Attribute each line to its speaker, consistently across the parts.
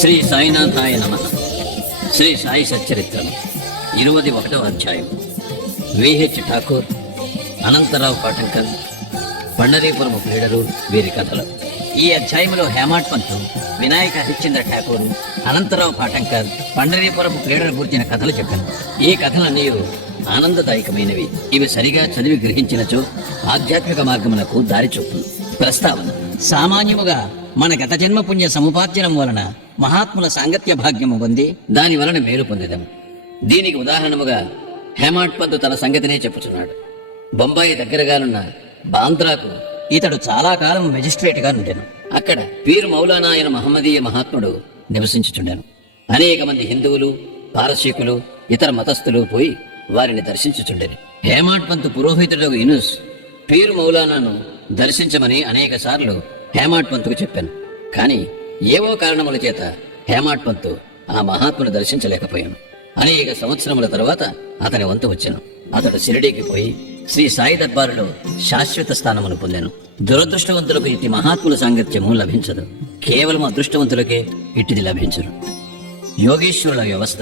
Speaker 1: శ్రీ సాయినాథాయ నమ. శ్రీ సాయి సచ్చరిత్రం. ఇరవది ఒకటవ అధ్యాయం. విహెచ్ ఠాకూర్ అనంతరావు పాటంకర్ పండరీపురము క్రీడలు వీరి కథలు. ఈ అధ్యాయంలో హేమాట్ పంతు వినాయక హరిశ్చంద్ర ఠాకూర్ అనంతరావు పాటంకర్ పండరీపురపు క్రీడలు గురించిన కథలు చెప్పాను. ఈ కథలన్నీ ఆనందదాయకమైనవి. ఇవి సరిగా చదివి గ్రహించినచో ఆధ్యాత్మిక మార్గమునకు దారి చూపు ప్రస్తావన. సామాన్యముగా మన గత జన్మ పుణ్య సముపార్జనం వలన మహాత్ముల సాంగత్య భాగ్యము పొంది దాని వలన మేలు పొందేదము. దీనికి ఉదాహరణముగా హేమాడ్ పంతు తన సంగతినే చెప్పుచున్నాడు. బొంబాయి దగ్గరగానున్న బాంద్రాకు ఇతడు చాలా కాలం మెజిస్ట్రేట్గా నుండెను. అక్కడ పీర్ మౌలానా అయిన మహమ్మదీయ మహాత్ముడు నివసించుచుండెను. అనేక మంది హిందువులు పారసీకులు ఇతర మతస్థులు పోయి వారిని దర్శించుచుండెను. హేమాట్ పంతు పురోహితుడు యునుస్ పీర్ మౌలానాను దర్శించమని అనేక సార్లు హేమాడ్ పంతుకు చెప్పాను. కానీ ఏవో కారణముల చేత హేమాడ్ పంతు ఆ మహాత్మును దర్శించలేకపోయాను. అనేక సంవత్సరముల తరువాత అతని వంతు వచ్చాను. అతడు షిరిడీకి పోయి శ్రీ సాయి దర్బారులో శాశ్వత స్థానమును పొందాను. దురదృష్టవంతులకు ఇట్టి మహాత్ముల సాంగత్యము లభించదు. కేవలం అదృష్టవంతులకే ఇట్టిది లభించరు యోగేశ్వరుల వ్యవస్థ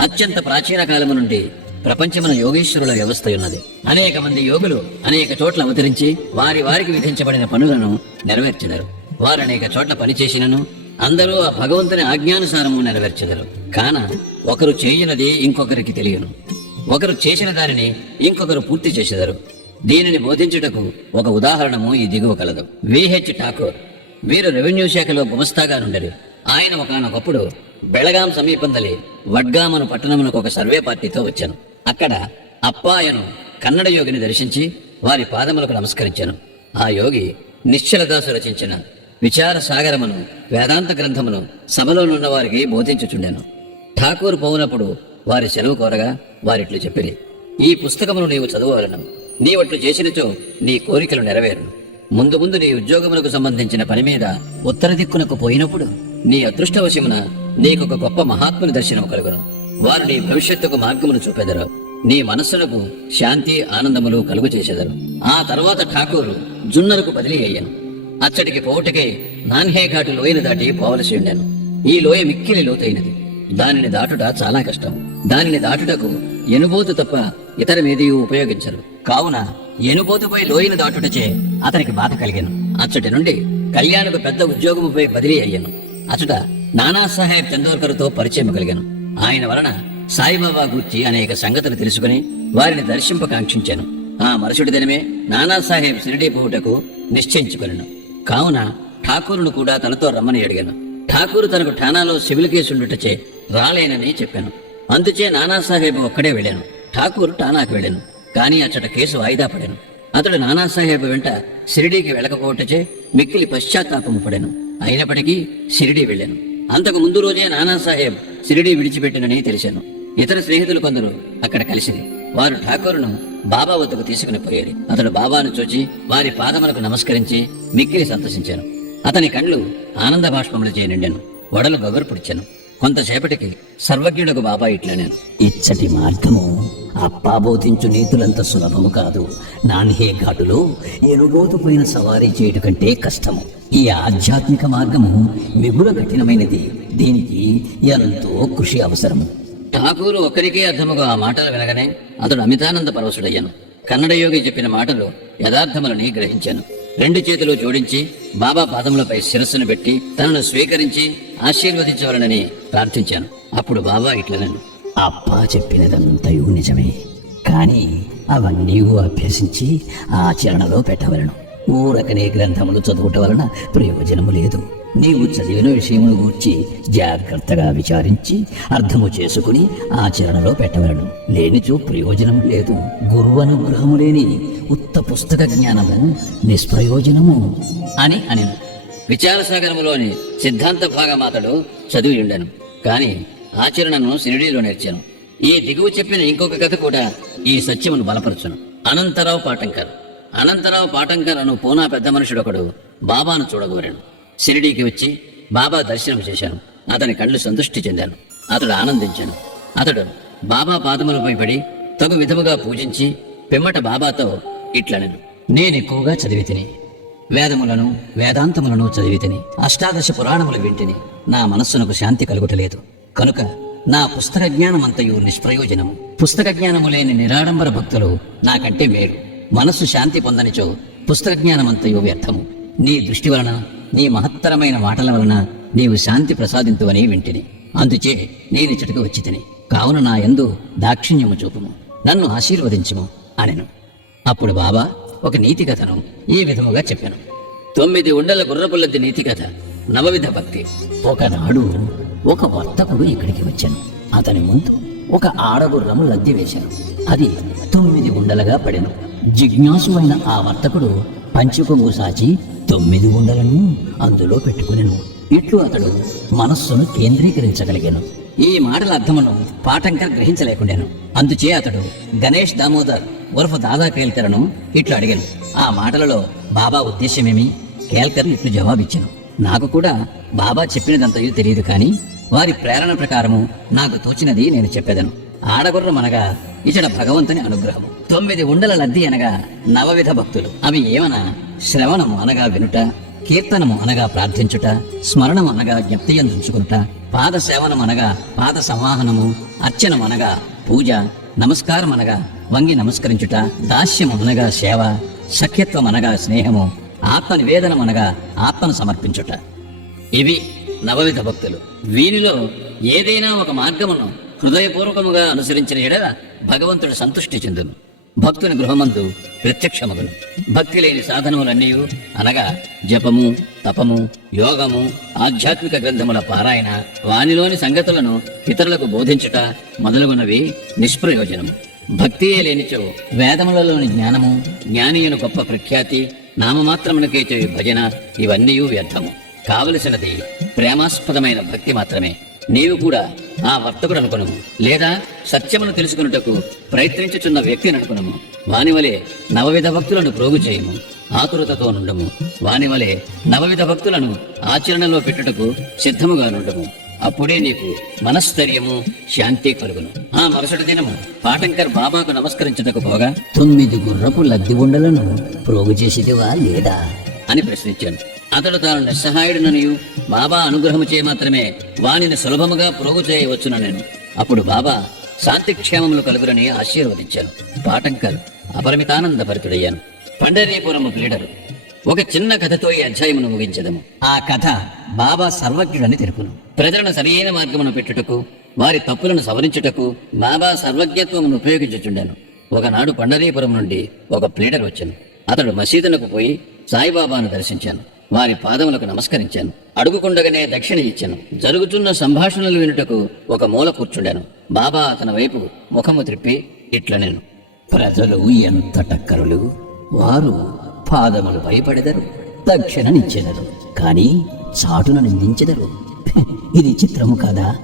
Speaker 1: అత్యంత ప్రాచీన కాలము నుండి ప్రపంచమున యోగేశ్వరుల వ్యవస్థ ఉన్నది. అనేక మంది యోగులు అనేక చోట్ల అవతరించి వారి వారికి విధించబడిన పనులను నెరవేర్చెదరు. వారు అనేక చోట్ల పనిచేసినను అందరూ ఆ భగవంతుని ఆజ్ఞానుసారము నెరవేర్చెదరు. కాన ఒకరు చేయనది ఇంకొకరికి తెలియను. ఒకరు చేసిన దానిని ఇంకొకరు పూర్తి చేసేదరు. దీనిని బోధించుటకు ఒక ఉదాహరణము ఈ దిగువ కలదు. విహెచ్ ఠాకూర్ వీరు రెవెన్యూ శాఖలో గుమస్తాగా నుండరు ఆయన ఒకనొకప్పుడు బెళగాం సమీపందలి వడ్గామను పట్టణమునకు ఒక సర్వే పార్టీతో వచ్చాను. అక్కడ అప్పాయను కన్నడ యోగిని దర్శించి వారి పాదములకు నమస్కరించాను. ఆ యోగి నిశ్చలదాసు రచించిన విచార సాగరమును వేదాంత గ్రంథమును సభలోనున్న వారికి బోధించుచుండాను. ఠాకూర్ పోవునప్పుడు వారి సెలవు కోరగా వారిట్లు చెప్పిరి ఈ పుస్తకమును నీవు చదవవలను. నీవట్లు చేసినచో నీ కోరికలు నెరవేరును ముందు ముందు నీ ఉద్యోగములకు సంబంధించిన పని మీద ఉత్తర దిక్కునకు పోయినప్పుడు నీ అదృష్టవశమున నీకొక గొప్ప మహాత్ముని దర్శనం కలుగును. వారు నీ భవిష్యత్తుకు మార్గమును చూపెదరు. నీ మనస్సునకు శాంతి ఆనందములు కలుగు చేసేదరు. ఆ తర్వాత ఠాకూరు జున్నరకు బదిలీ అయ్యాను. అచ్చటికి పోవుటకే నాన్హేఘాటు లోయను దాటి పోవలసి ఉండాను. ఈ లోయ మిక్కిలి లోతైనది. దానిని దాటుట చాలా కష్టం. దానిని దాటుటకు ఎనుబోతు తప్ప ఇతరమేది ఉపయోగించరు. కావున ఎనుబోతుపై లోయను దాటుటచే అతనికి బాధ కలిగాను. అచ్చటి నుండి కళ్యాణకు పెద్ద ఉద్యోగముపై బదిలీ అయ్యాను. అచ్చట నానాసాహెబ్ చందోర్కర్తో పరిచయం కలిగాను. ఆయన వలన సాయిబాబా గూర్చి అనేక సంగతులు తెలుసుకుని వారిని దర్శింపకాంక్షించాను ఆ మరుసటి దినమే నానాసాహెబ్ షిరిడీ పోవుటకు నిశ్చయించుకొనను. కావున ఠాకూరును కూడా తనతో రమ్మని అడిగాను. ఠాకూరు తనకు ఠానాలో సివిల్ కేసు ఉండుటచే రాలేనని చెప్పాను. అందుచే నానాసాహెబ్ ఒక్కడే వెళ్ళాను. ఠాకూర్ ఠానాకు వెళ్ళాను. కానీ అచ్చట కేసు వాయిదా పడాను. అతడు నానాసాహెబ్ వెంట షిరిడీకి వెళ్ళకపోవటచే మిక్కిలి పశ్చాత్తాపము పడాను. అయినప్పటికీ షిరిడీ వెళ్ళాను. అంతకు ముందు రోజే నానాసాహెబ్ షిరిడి విడిచిపెట్టినని తెలిసాను ఇతర స్నేహితులు కొందరు అక్కడ కలిసింది వారు ఠాకూర్ను బాబా వద్దకు తీసుకుని పోయారు అతడు బాబాను చూచి వారి పాదములకు నమస్కరించి మిక్కిలి సంతసించాను. అతని కళ్ళు ఆనంద బాష్పములచే నిండాను. వడలు గొగరు కొంతసేపటికి సర్వజ్ఞుడకు బాబా ఇట్లా నేను ఇచ్చటి మార్గము అప్పా బోధించు నీతులంత సులభము కాదు. నాన్హే ఘాటులో ఎనుగోతుపోయిన సవారీ చేయట కంటే కష్టము. ఈ ఆధ్యాత్మిక మార్గము మిగుల కఠినమైనది. దీనికి ఎంతో కృషి అవసరము. ఠాకూరు ఒక్కరికే అర్థముగా ఆ మాటలు వినగానే అతడు అమితానంద పరవశుడయ్యాను. కన్నడ యోగి చెప్పిన మాటలు యథార్థములని గ్రహించాను. రెండు చేతులు జోడించి బాబా పాదములపై శిరస్సును పెట్టి తనను స్వీకరించి ఆశీర్వదించవలనని ప్రార్థించాను. అప్పుడు బాబా ఇట్లనను అప్పా చెప్పినదంతయు నిజమే. కానీ అవన్నీ అభ్యసించి ఆచరణలో పెట్టవలను. ఊరకనే గ్రంథములు చదువుట వలన ప్రయోజనము లేదు. నీవు చదివిన విషయమును గూర్చి జాగ్రత్తగా విచారించి అర్థము చేసుకుని ఆచరణలో పెట్టవలను. లేనిచో ప్రయోజనం లేదు. గురువు అనుగ్రహము లేని ఉత్త పుస్తక జ్ఞానము నిష్ప్రయోజనము అని అని విచారసాగరములోని సిద్ధాంత భాగమాతడు చదివి ఉండను కాని ఆచరణను సిరిడీలో నేర్చాను. ఈ దిగువ చెప్పిన ఇంకొక కథ కూడా ఈ సత్యమును బలపరచును. అనంతరావు పాటంకర్. అనంతరావు పాటంకర్ అను పూనా పెద్ద మనుషుడొకడు బాబాను చూడగోరాడు షిరిడీకి వచ్చి బాబా దర్శనం చేశాను. అతని కళ్ళు సంతృష్టి చెందాను. అతడు ఆనందించాను. అతడు బాబా పాదములపై పడి తగు విధముగా పూజించి పిమ్మట బాబాతో ఇట్లనెను. నేను ఎక్కువగా చదివి తిని వేదములను వేదాంతములను చదివితిని అష్టాదశ పురాణములు వింటిని నా మనస్సునకు శాంతి కలుగుటలేదు. కనుక నా పుస్తక జ్ఞానమంతయు నిష్ప్రయోజనము. పుస్తక జ్ఞానము లేని నిరాడంబర భక్తులు నాకంటే మేలు. మనస్సు శాంతి పొందనిచో పుస్తక జ్ఞానమంతయు వ్యర్థము. నీ దృష్టి వలన నీ మహత్తరమైన మాటల వలన నీవు శాంతి ప్రసాదింతువని వింటిని. అందుచే నేనిచ్చటకు వచ్చి తిని కావున నా యందు దాక్షిణ్యము చూపుము. నన్ను ఆశీర్వదించుము అనెను. అప్పుడు బాబా ఒక నీతి కథను ఈ విధముగా చెప్పాను. తొమ్మిది ఉండల గుర్రపుల్లది నీతి కథ నవవిధ భక్తి. ఒకనాడు ఒక వర్తకుడు ఇక్కడికి వచ్చాను. అతని ముందు ఒక ఆడగుర్రము లద్ది వేశాను. అది తొమ్మిది ఉండలుగా పడెను. జిజ్ఞాసు ఆ వర్తకుడు పంచుకొంగు సాచి తొమ్మిది ఉండలను అందులో పెట్టుకునేను. ఇట్లు అతడు మనస్సును కేంద్రీకరించగలిగాను. ఈ మాటల అర్థమును పాఠంకర్ గ్రహించలేకుండాను. అందుచే అతడు గణేష్ దామోదర్ ఉర్ఫ్ దాదా కేల్కర్ను ఇట్లు అడిగాను. ఆ మాటలలో బాబా ఉద్దేశ్యమేమి? కేల్కర్ ఇట్లు జవాబిచ్చాను. నాకు కూడా బాబా చెప్పినదంతయు తెలియదు కానీ వారి ప్రేరణ ప్రకారము నాకు తోచినది నేను చెప్పేదను. ఆడగుర్రం అనగా ఇచట భగవంతుని అనుగ్రహము తొమ్మిది ఉండల లద్ది అనగా నవవిధ భక్తులు. అవి ఏమన? శ్రవణము అనగా వినుట కీర్తనము అనగా ప్రార్థించుట స్మరణము అనగా జ్ఞప్తియందుంచుకునుట పాద సేవనం అనగా పాద సంవాహనము అర్చనం అనగా పూజ నమస్కారం అనగా వంగి నమస్కరించుట దాస్యము అనగా సేవ సఖ్యత్వం అనగా స్నేహము ఆత్మ నివేదనం అనగా ఆత్మను సమర్పించుట. ఇవి నవవిధ భక్తులు. వీరిలో ఏదైనా ఒక మార్గమును హృదయపూర్వకముగా అనుసరించిన ఎడల భగవంతుడు సంతుష్టి చెందును. భక్తుని గృహమందు ప్రత్యక్షమగును. భక్తి లేని సాధనములన్నీ అనగా జపము తపము యోగము ఆధ్యాత్మిక గ్రంథముల పారాయణ వానిలోని సంగతులను ఇతరులకు బోధించుట మొదలగునవి నిష్ప్రయోజనము. భక్తియే లేనిచో వేదములలోని జ్ఞానము జ్ఞానియును గొప్ప ప్రఖ్యాతి నామమాత్రమునకే చేయు భజన ఇవన్నీ వ్యర్థము. కావలసినది ప్రేమాస్పదమైన భక్తి మాత్రమే. నీవు కూడా ఆ వర్తకుడు అనుకునము లేదా సత్యమును తెలుసుకున్నటకు ప్రయత్నించుచున్న వ్యక్తిని అనుకునము వాని వలె నవవిధ భక్తులను ప్రోగు చేయము. ఆతురతతో నుండము. వాని వలె నవవిధ భక్తులను ఆచరణలో పెట్టుటకు సిద్ధముగా నుండము. అప్పుడే నీకు మనస్థైర్యము శాంతి కలుగును. ఆ మరుసటి దినము పాటంకర్ బాబాకు నమస్కరించుటకు పోగా తొమ్మిది గుర్రపు లద్ది ఉండలను ప్రోగు చేసేదివా లేదా? అని ప్రశ్నించాను. అతడు తాను నిస్సహాయుడుననియు బాబా అనుగ్రహము చే మాత్రమే వానిని సులభముగా ప్రోగు చేయవచ్చున అప్పుడు బాబా శాంతిక్షేమములు కలుగురని ఆశీర్వదించాను. పాటంకర్ అపరిమితానంద భరితుడయ్యాను పండరీపురము లీడరు ఒక చిన్న కథతో ఈ అధ్యాయమును ముగించదము. ఆ కథ బాబా సర్వజ్ఞుడని తెలుపును. ప్రజలను సరియైన మార్గమును పెట్టుటకు వారి తప్పులను సవరించుటకు బాబా సర్వజ్ఞత్వమును ఉపయోగించుచుండాను. ఒకనాడు పండరీపురం నుండి ఒక ప్లీడర్ వచ్చాను. అతడు మసీదునకు పోయి సాయిబాబాను దర్శించాను. వారి పాదములకు నమస్కరించాను. అడుగుకుండగానే దక్షిణ ఇచ్చాను. జరుగుతున్న సంభాషణలు వినుటకు ఒక మూల కూర్చుండాను. బాబా అతని వైపు ముఖము త్రిప్పి ఇట్ల నేను ప్రజలు ఎంత టక్కరులు వారు పాదములు భయపడెదరు దక్షిణనిచ్చెదరు కానీ చాటున నిందించెదరు. ఇది చిత్రము కాదా?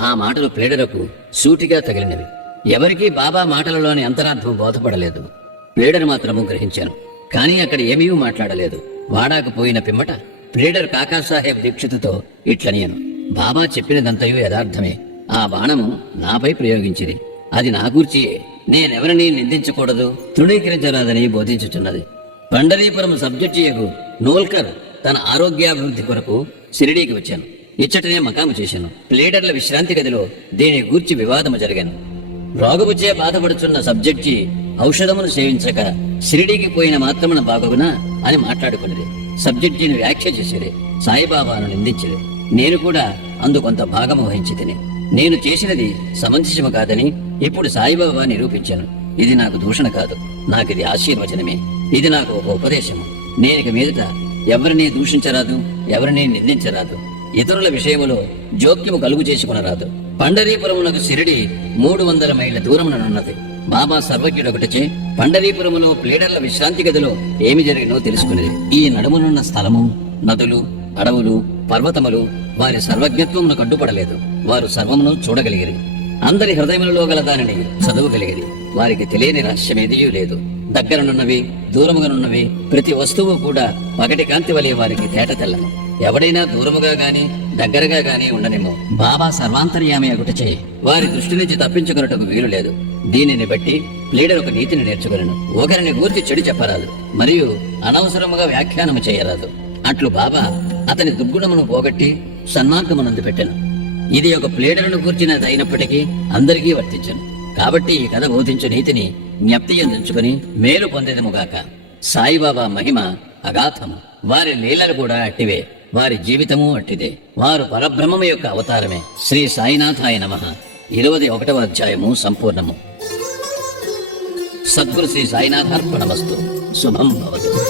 Speaker 1: ఆ మాటలు ప్లేడరకు సూటిగా తగిలినవి. ఎవరికీ బాబా మాటలలోని అంతరార్థం బోధపడలేదు. ప్లేడర్ మాత్రము గ్రహించాను. కానీ అక్కడ ఏమీ మాట్లాడలేదు. వాడాకు పోయిన పిమ్మట ప్లేడర్ కాకాసాహెబ్ దీక్షితుతో ఇట్లనియను బాబా చెప్పినదంతయు యథార్థమే. ఆ బాణము నాపై ప్రయోగించిరి. అది నా గూర్చియే. నేనెవరిని నిందించకూడదు? తృణీకరించరాదని బోధించుచున్నది. పండరీపురం సబ్జెక్టు నోల్కర్ తన ఆరోగ్యాభివృద్ధి కొరకు షిరిడీకి వచ్చాను. ఇచ్చటనే మకాము చేశాను. ప్లేడర్ల విశ్రాంతి గదిలో దీని గూర్చి వివాదము జరిగాను. రోగముచే బాధపడుచున్న సబ్జెక్టి ఔషధమును సేవించక షిరిడీకి పోయిన మాత్రమున బాగోగునా అని మాట్లాడుకున్నది. సబ్జెక్టిని వ్యాఖ్య చేసిరి సాయిబాబాను నిందించిరి నేను కూడా అందు కొంత భాగము వహించి తిని నేను చేసినది సమంజసము కాదని ఇప్పుడు సాయిబాబా నిరూపించాను. ఇది నాకు దూషణ కాదు. నాకిది ఆశీర్వచనమే. ఇది నాకు ఒక ఉపదేశము. నేనిక మీదట ఎవరిని దూషించరాదు ఎవరిని నిందించరాదు. ఇతరుల విషయములో జోక్యము కలుగు చేసుకునరాదు. పండరీపురమునకు సిరిడి మూడు వందల మైళ్ళ దూరముననున్నది బాబా సర్వజ్ఞుడొకటిచే పండరీపురములో ప్లేడర్ల విశ్రాంతి గదిలో ఏమి జరిగినో తెలుసుకునేది. ఈ నడుమునున్న స్థలము నదులు అడవులు పర్వతములు వారి సర్వజ్ఞత్వమును కడ్డుపడలేదు వారు సర్వమును చూడగలిగిరి. అందరి హృదయములలో గల దానిని చదవగలిగిరి. వారికి తెలియని రహస్యమేదియూ లేదు. దగ్గరనున్నవి దూరముగానున్నవి ప్రతి వస్తువు కూడా పగటి కాంతి వలె వారికి తేట తెల్లను ఎవడైనా దూరముగా గాని దగ్గరగా గాని ఉండనేమో. బాబా సర్వాంతర్యామి అగుటచే వారి దృష్టి నుంచి తప్పించుకున్నటకు వీలు లేదు. దీనిని బట్టి ప్లేడర్ ఒక నీతిని నేర్చుకొనను. ఒకరిని గూర్చి చెడు చెప్పరాదు. మరియు అనవసరముగా వ్యాఖ్యానము చేయరాదు. అట్లు బాబా అతని దుర్గుణమును పోగొట్టి సన్మార్గమునందు పెట్టాను. ఇది ఒక ప్లేడరును కూర్చినది అయినప్పటికీ అందరికీ వర్తించను. కాబట్టి ఈ కథ బోధించు నీతిని జ్ఞప్తి అందించుకుని మేలు పొందేదముగాక సాయిబాబా మహిమ అగాధము. వారి లీలలు కూడా అట్టివే. వారి జీవితము అట్టిదే. వారు పరబ్రహ్మము యొక్క అవతారమే. శ్రీ సాయినాథాయ నమ. ఇరవై ఒకటవ అధ్యాయము సంపూర్ణము. సద్గురు శ్రీ సాయినాథార్పణమస్తు. శుభం భవతు.